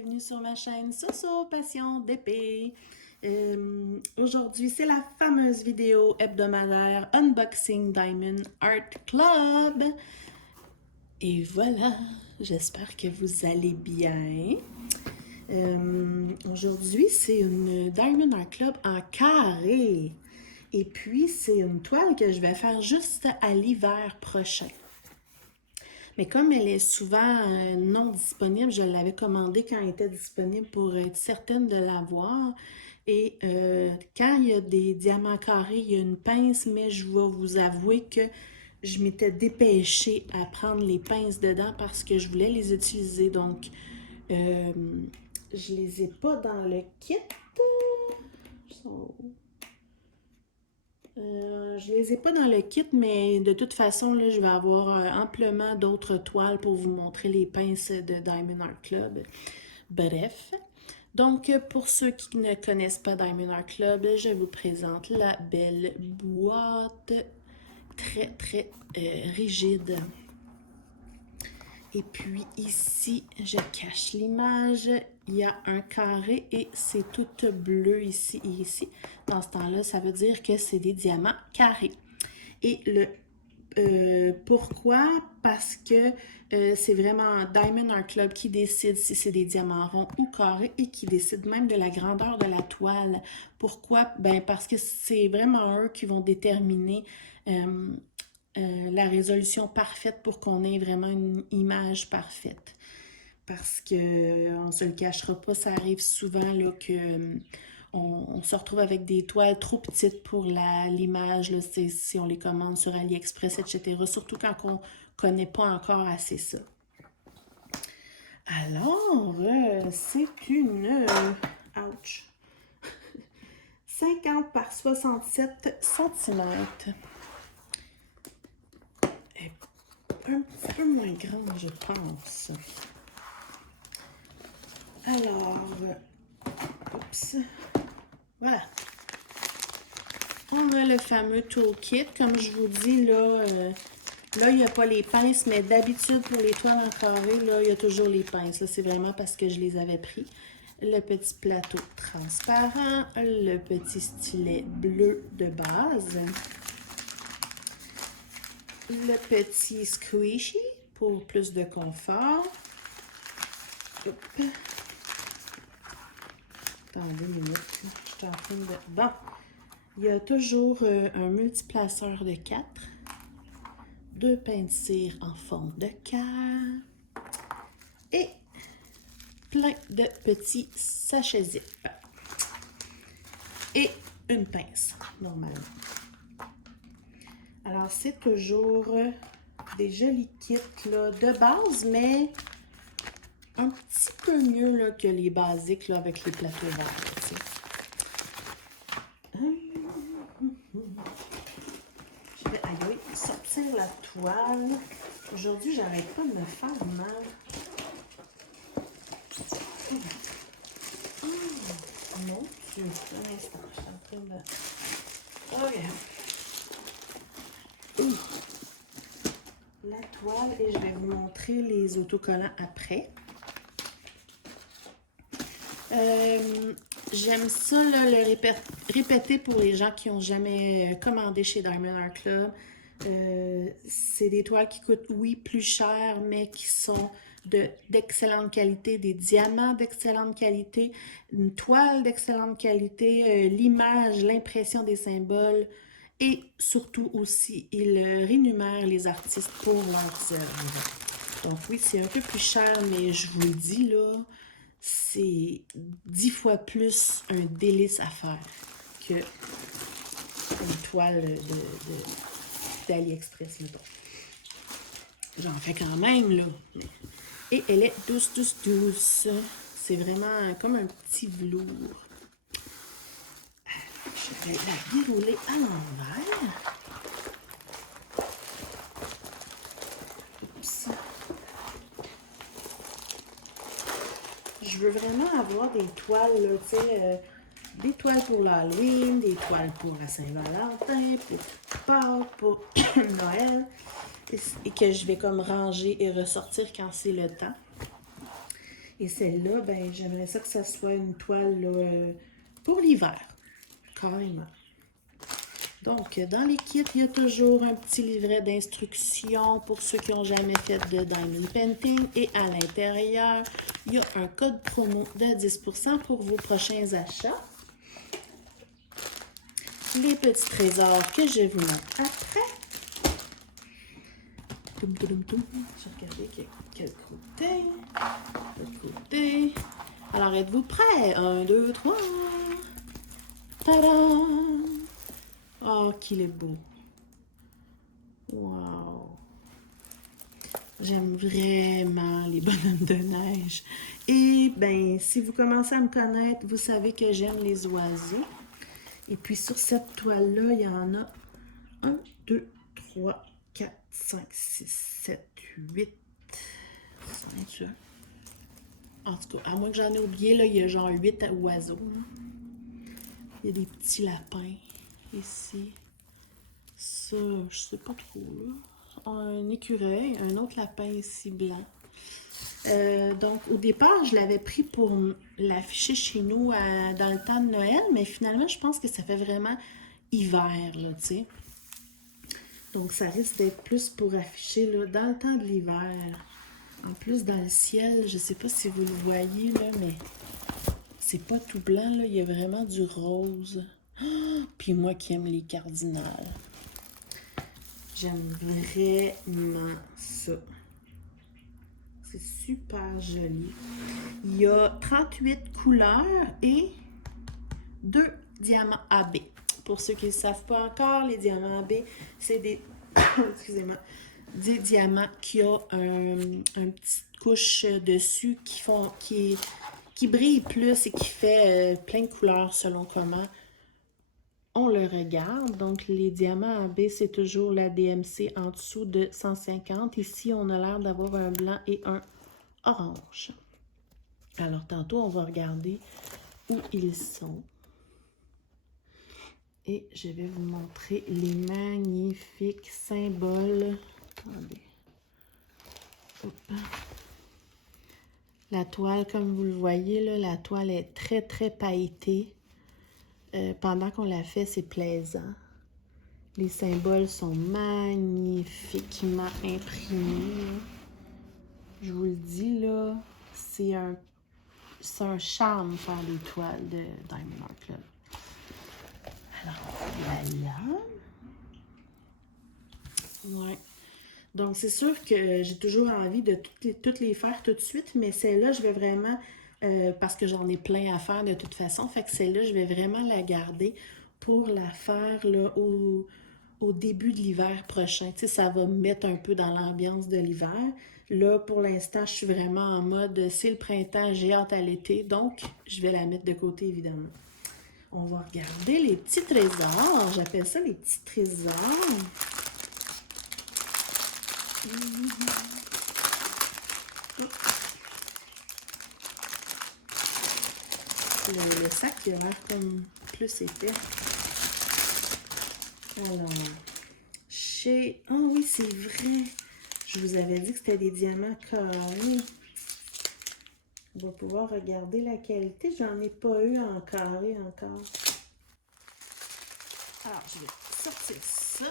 bienvenue sur ma chaîne Soso Passion d'épée. Aujourd'hui, c'est la fameuse vidéo hebdomadaire Unboxing Diamond Art Club. Et voilà, j'espère que vous allez bien. Aujourd'hui, c'est une Diamond Art Club en carré. Et puis, c'est une toile que je vais faire juste à l'hiver prochain. Mais comme elle est souvent non disponible, je l'avais commandée quand elle était disponible pour être certaine de l'avoir. Et quand il y a des diamants carrés, il y a une pince, mais je vais vous avouer que je m'étais dépêchée à prendre les pinces dedans parce que je voulais les utiliser. Donc, je les ai pas dans le kit. Je les ai pas dans le kit, mais de toute façon, là, je vais avoir amplement d'autres toiles pour vous montrer les pinces de Diamond Art Club. Bref, donc pour ceux qui ne connaissent pas Diamond Art Club, je vous présente la belle boîte très rigide. Et puis ici, je cache l'image. Il y a un carré et c'est tout bleu ici et ici. Dans ce temps-là, ça veut dire que c'est des diamants carrés. Et le pourquoi? Parce que c'est vraiment Diamond Art Club qui décide si c'est des diamants ronds ou carrés et qui décide même de la grandeur de la toile. Pourquoi? Ben parce que c'est vraiment eux qui vont déterminer la résolution parfaite pour qu'on ait vraiment une image parfaite. Parce que on se le cachera pas, ça arrive souvent là, que on se retrouve avec des toiles trop petites pour l'image, si on les commande sur AliExpress, etc. Surtout quand on ne connaît pas encore assez ça. Alors, c'est une... ouch! 50 par 67 cm. Un petit peu moins grande, je pense. Alors, oups, voilà. On a le fameux toolkit. Comme je vous dis, là, il n'y a pas les pinces, mais d'habitude, pour les toiles en carré, là, il y a toujours les pinces. C'est vraiment parce que je les avais pris. Le petit plateau transparent, le petit stylet bleu de base, le petit squishy pour plus de confort. Hop. Attendez une minute, je suis en train de... Bon, il y a toujours un multiplaceur de 4, 2 pains de cire en forme de cœur et plein de petits sachets zip. Et une pince, normalement. Alors, c'est toujours des jolis kits là, de base, mais un petit peu mieux là, que les basiques là, avec les plateaux verts. Je vais aller sortir la toile. Aujourd'hui, j'arrête pas de me faire mal. Mon Dieu, un instant, je suis en train de... OK. La toile et je vais vous montrer les autocollants après. J'aime ça là, le répéter pour les gens qui n'ont jamais commandé chez Diamond Art Club. C'est des toiles qui coûtent, oui, plus cher, mais qui sont d'excellente qualité, des diamants d'excellente qualité, une toile d'excellente qualité, l'image, l'impression des symboles et surtout aussi, ils rémunèrent les artistes pour leurs œuvres. Donc oui, c'est un peu plus cher, mais je vous le dis là, c'est 10 fois plus un délice à faire que une toile d'AliExpress, mettons. J'en fais quand même, là. Et elle est douce. C'est vraiment comme un petit velours. Je vais la dérouler à l'envers. Oups. Je veux vraiment avoir des toiles, là, tu sais, des toiles pour l'Halloween, des toiles pour la Saint-Valentin, pour Pâques, pour Noël, et que je vais comme ranger et ressortir quand c'est le temps. Et celle-là, ben j'aimerais ça que ça soit une toile là, pour l'hiver, carrément. Donc, dans les kits, il y a toujours un petit livret d'instructions pour ceux qui n'ont jamais fait de diamond painting. Et à l'intérieur, il y a un code promo de 10% pour vos prochains achats. Les petits trésors que je vous montre après. Toum, toum, toum. Je vais regarder quel côté. L'autre côté. Alors, êtes-vous prêts? 1, 2, 3. Tadam! Oh, qu'il est beau. Wow! J'aime vraiment les bonhommes de neige. Et ben, si vous commencez à me connaître, vous savez que j'aime les oiseaux. Et puis sur cette toile-là, il y en a 1, 2, 3, 4, 5, 6, 7, 8. En tout cas, à moins que j'en ai oublié, là, il y a genre 8 oiseaux. Il y a des petits lapins ici. Ça, je sais pas trop, là. Un écureuil, un autre lapin ici blanc. Donc, au départ, je l'avais pris pour l'afficher chez nous dans le temps de Noël, mais finalement, je pense que ça fait vraiment hiver, là, tu sais. Donc, ça risque d'être plus pour afficher, là, dans le temps de l'hiver. En plus, dans le ciel, je sais pas si vous le voyez, là, mais c'est pas tout blanc, là. Il y a vraiment du rose. Oh, puis moi qui aime les cardinals. J'aime vraiment ça. C'est super joli. Il y a 38 couleurs et 2 diamants AB. Pour ceux qui ne savent pas encore, les diamants AB, c'est des, excusez-moi, des diamants qui ont une petite couche dessus qui brille plus et qui fait plein de couleurs selon comment on le regarde. Donc, les diamants AB, c'est toujours la DMC en dessous de 150. Ici, on a l'air d'avoir un blanc et un orange. Alors, tantôt, on va regarder où ils sont. Et je vais vous montrer les magnifiques symboles. Attendez. Hop. La toile, comme vous le voyez, là, la toile est très, très pailletée. Pendant qu'on la fait, c'est plaisant. Les symboles sont magnifiquement imprimés. Là. Je vous le dis, là, c'est un charme faire des toiles de Diamond Art Club. Alors, voilà. Ouais. Donc, c'est sûr que j'ai toujours envie de toutes les faire tout de suite, mais celle-là, je vais vraiment, parce que j'en ai plein à faire de toute façon, fait que celle-là, je vais vraiment la garder pour la faire là, au début de l'hiver prochain. Tu sais, ça va me mettre un peu dans l'ambiance de l'hiver. Là, pour l'instant, je suis vraiment en mode, c'est le printemps, j'ai hâte à l'été, donc je vais la mettre de côté, évidemment. On va regarder les petits trésors. J'appelle ça les petits trésors. Le sac qui a l'air comme plus épais. Alors, chez... Ah oui, c'est vrai. Je vous avais dit que c'était des diamants carrés. On va pouvoir regarder la qualité. J'en ai pas eu en carré encore. Alors, je vais sortir ça.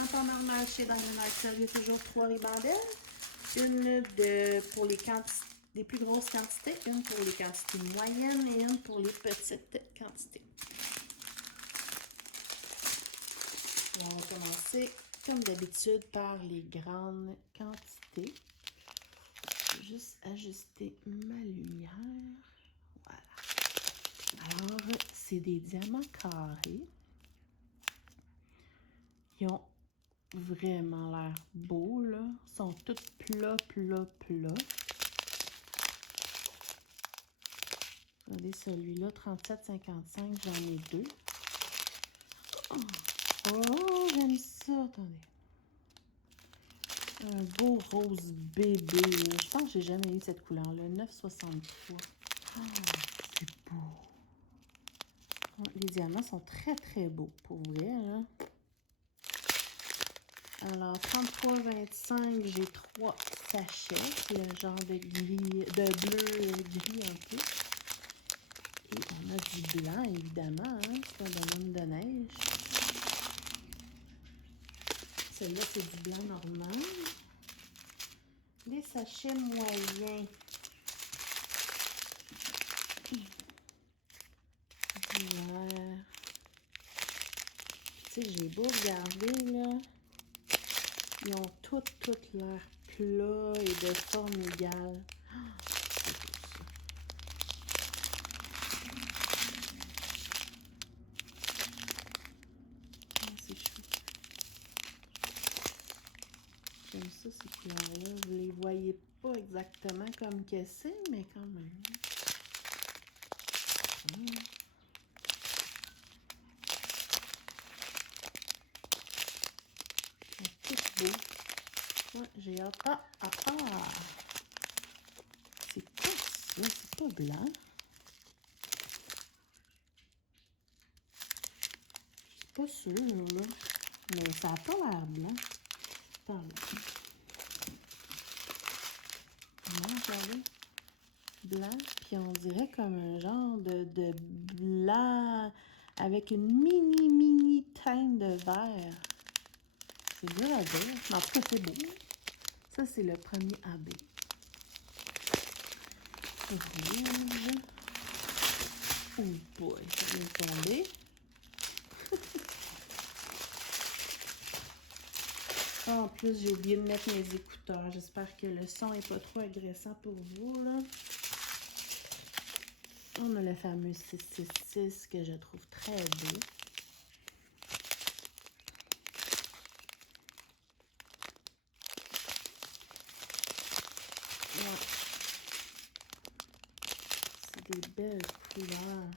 En temps normal, chez Diamond Art Club, il y a toujours 3 ribandelles. Une pour les plus grosses quantités, une pour les quantités moyennes et une pour les petites quantités. Et on va commencer, comme d'habitude, par les grandes quantités. Je vais juste ajuster ma lumière. Voilà. Alors, c'est des diamants carrés. Ils ont vraiment l'air beaux, là. Ils sont tous plats, plats, plats. Regardez celui-là, 37,55, j'en ai 2. Oh, j'aime ça, attendez. Un beau rose bébé. Je pense que j'ai jamais eu cette couleur-là. 9,63. Oh, c'est beau. Oh, les diamants sont très, très beaux, pour vrai, là. Alors, 33,25, j'ai 3 sachets. C'est le genre de gris, de bleu gris un peu. Et on a du blanc, évidemment, hein? C'est un bonhomme de neige. Celui-là, c'est du blanc normal. Les sachets moyens. Du vert. Tu sais, j'ai beau regarder, là. Ils ont toutes leurs plats et de forme égale. C'est chou. J'aime ça, ces couleurs-là. Vous les voyez pas exactement comme que c'est, mais quand même. C'est tout beau. Ouais, j'ai hâte. Ah! C'est pas ça, c'est pas blanc. Je suis pas sûre, là. Mais ça a pas l'air blanc. Attendez. Regardez. Blanc, puis on dirait comme un genre de blanc avec une mini teinte de vert. C'est dur à dire, mais en tout cas, c'est beau. Ça, c'est le premier AB. Rouge. Oh boy, ça vient de tomber. En plus, j'ai oublié de mettre mes écouteurs. J'espère que le son n'est pas trop agressant pour vous, là. On a le fameux 666 que je trouve très beau. Ouais. C'est des belles couleurs.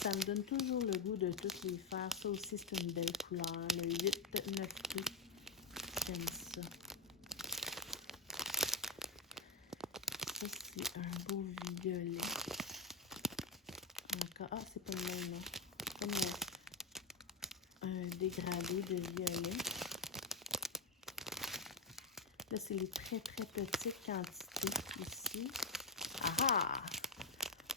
Ça me donne toujours le goût de toutes les faire. Ça aussi, c'est une belle couleur. Le 8-9-2. J'aime ça. Ça, c'est un beau violet. Encore. Ah, c'est pas le même, non. Comme un dégradé de violet. Là, c'est les très petites quantités ici. Ah!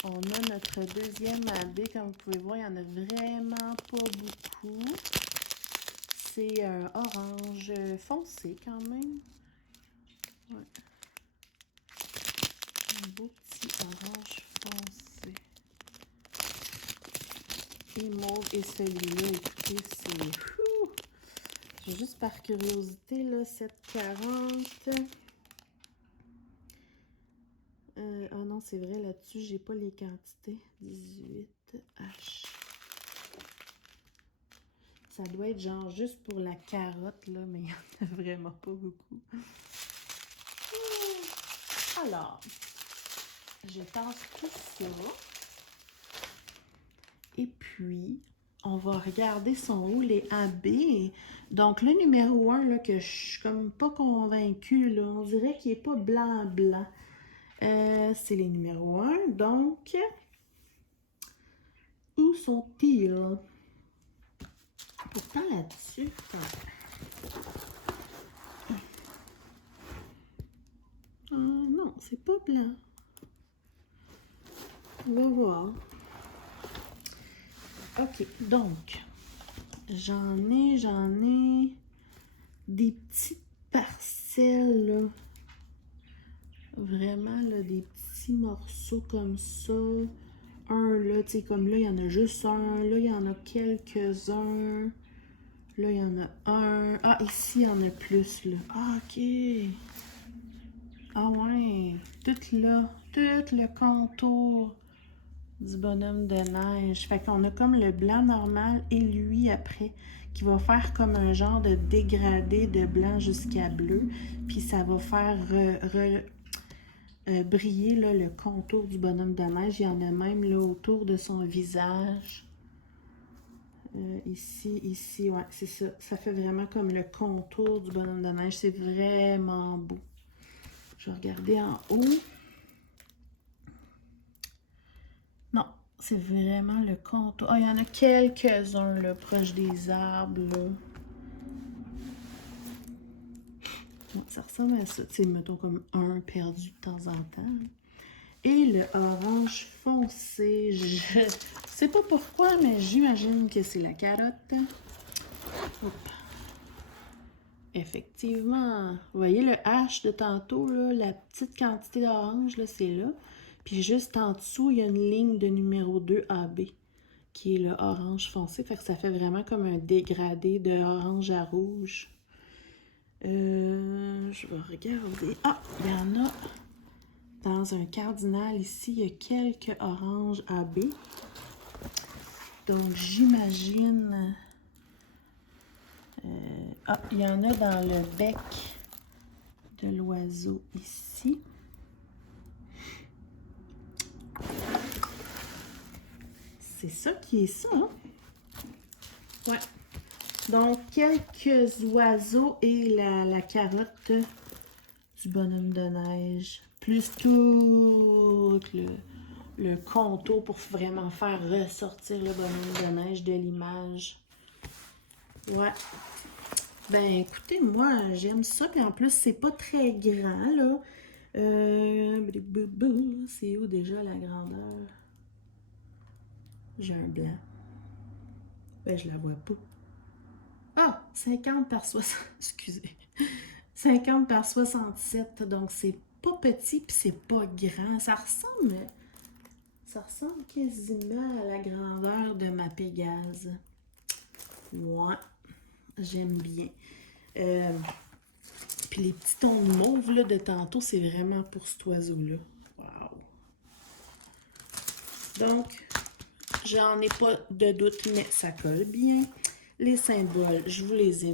On a notre deuxième AB. Comme vous pouvez voir, il n'y en a vraiment pas beaucoup. C'est un orange foncé quand même. Ouais. Un beau petit orange foncé. Et mauve. Et celui-là, écoutez, c'est... J'ai juste par curiosité, là, 7,40. Ah non, c'est vrai, là-dessus, j'ai pas les quantités. 18H. Ça doit être genre juste pour la carotte, là, mais il n'y en a vraiment pas beaucoup. Alors, je tasse tout ça. Et puis, on va regarder son où les AB. Donc, le numéro 1, là, que je suis comme pas convaincue, là, on dirait qu'il n'est pas blanc. C'est les numéros 1. Donc, où sont-ils? Pourtant, là-dessus, non, c'est pas blanc. On va voir. OK, donc, j'en ai des petites parcelles, là. Vraiment, là, des petits morceaux comme ça. Un, là, tu sais, comme là, il y en a juste un. Là, il y en a quelques-uns. Là, il y en a un. Ah, ici, il y en a plus, là. Ah, OK. Ah, ouais. Tout là. Tout le contour du bonhomme de neige. Fait qu'on a comme le blanc normal et lui, après, qui va faire comme un genre de dégradé de blanc jusqu'à bleu. Puis ça va faire briller là, le contour du bonhomme de neige. Il y en a même là autour de son visage. Ici, ouais, c'est ça. Ça fait vraiment comme le contour du bonhomme de neige. C'est vraiment beau. Je vais regarder en haut. Non, C'est vraiment le contour. Ah, il y en a quelques-uns, là, proche des arbres, là. Ouais, ça ressemble à ça. Tu sais, mettons comme un perdu de temps en temps. Et le orange foncé, je sais pas pourquoi, mais j'imagine que c'est la carotte. Hop. Effectivement, vous voyez le H de tantôt, là, la petite quantité d'orange, là, c'est là. Puis juste en dessous, il y a une ligne de numéro 2 AB, qui est le orange foncé. Fait que ça fait vraiment comme un dégradé de orange à rouge. Je vais regarder. Ah, il y en a dans un cardinal ici. Il y a quelques oranges AB. Donc, j'imagine... ah, il y en a dans le bec de l'oiseau ici. C'est ça qui est ça, hein? Ouais. Donc, quelques oiseaux et la carotte du bonhomme de neige. Plus tout le contour pour vraiment faire ressortir le bonhomme de neige de l'image. Ouais. Ben, écoutez, moi, j'aime ça. Puis en plus, c'est pas très grand, là. C'est où déjà la grandeur? J'ai un blanc. Ben, je la vois pas. Ah, 50 par 60. Excusez. 50 par 67. Donc, c'est pas petit puis c'est pas grand. Ça ressemble quasiment à la grandeur de ma Pégase. Ouais, j'aime bien. Puis les petits tons mauves là, de tantôt, c'est vraiment pour cet oiseau-là. Wow! Donc, j'en ai pas de doute, mais ça colle bien. Les symboles, je vous les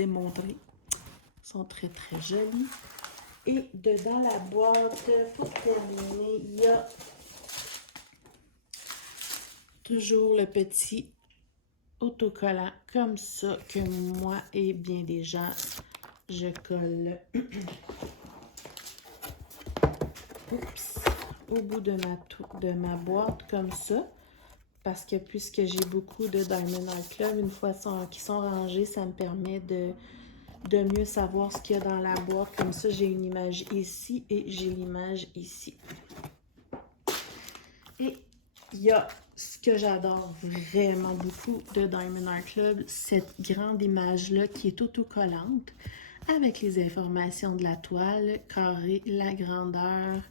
ai montrés. Ils sont très, très jolis. Et dedans la boîte, pour terminer, il y a toujours le petit autocollant comme ça que moi et bien des gens, je colle oups, au bout de ma boîte comme ça. Parce que puisque j'ai beaucoup de Diamond Art Club, une fois qu'ils sont rangés, ça me permet de mieux savoir ce qu'il y a dans la boîte. Comme ça, j'ai une image ici et j'ai l'image ici. Et il y a ce que j'adore vraiment beaucoup de Diamond Art Club, cette grande image-là qui est autocollante avec les informations de la toile, carré, la grandeur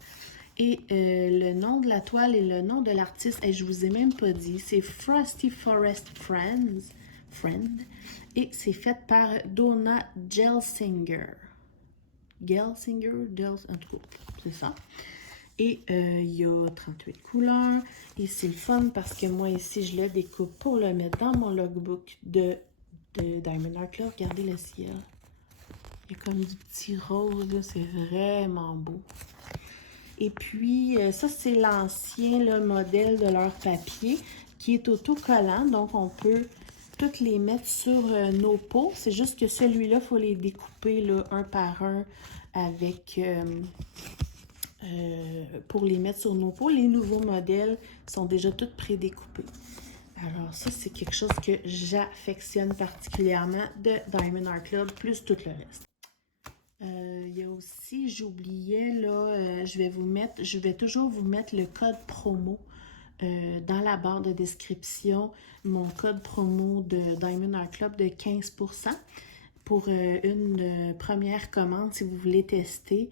et le nom de la toile et le nom de l'artiste. Et je vous ai même pas dit, c'est Frosty Forest Friend et c'est fait par Donna Gelsinger. En tout cas, c'est ça. Et il y a 38 couleurs. Et c'est le fun parce que moi ici, je le découpe pour le mettre dans mon logbook de Diamond Art Club. Regardez le ciel. Il y a comme du petit rose, là. C'est vraiment beau. Et puis, ça, c'est l'ancien modèle de leur papier qui est autocollant. Donc, on peut toutes les mettre sur nos pots. C'est juste que celui-là, il faut les découper là, un par un avec... pour les mettre sur nos pots. Les nouveaux modèles sont déjà tous prédécoupés. Alors ça, c'est quelque chose que j'affectionne particulièrement de Diamond Art Club, plus tout le reste. Il y a aussi, j'oubliais, là, je vais toujours vous mettre le code promo dans la barre de description, mon code promo de Diamond Art Club de 15% pour une première commande si vous voulez tester.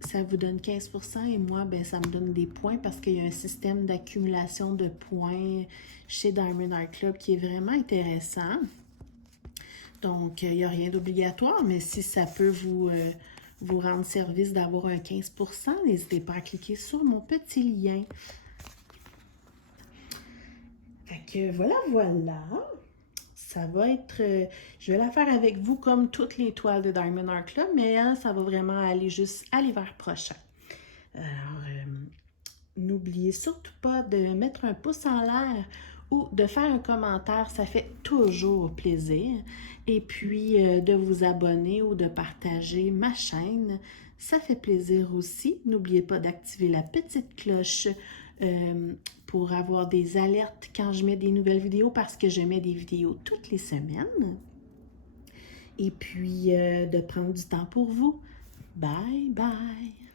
Ça vous donne 15% et moi, ben, ça me donne des points parce qu'il y a un système d'accumulation de points chez Diamond Art Club qui est vraiment intéressant. Donc, il n'y a rien d'obligatoire, mais si ça peut vous rendre service d'avoir un 15%, n'hésitez pas à cliquer sur mon petit lien. Fait que voilà. Ça va être... je vais la faire avec vous comme toutes les toiles de Diamond Art Club, mais hein, ça va vraiment aller juste à l'hiver prochain. Alors, n'oubliez surtout pas de mettre un pouce en l'air ou de faire un commentaire, ça fait toujours plaisir. Et puis, de vous abonner ou de partager ma chaîne Ça fait plaisir aussi. N'oubliez pas d'activer la petite cloche pour avoir des alertes quand je mets des nouvelles vidéos parce que je mets des vidéos toutes les semaines. Et puis de prendre du temps pour vous. Bye bye!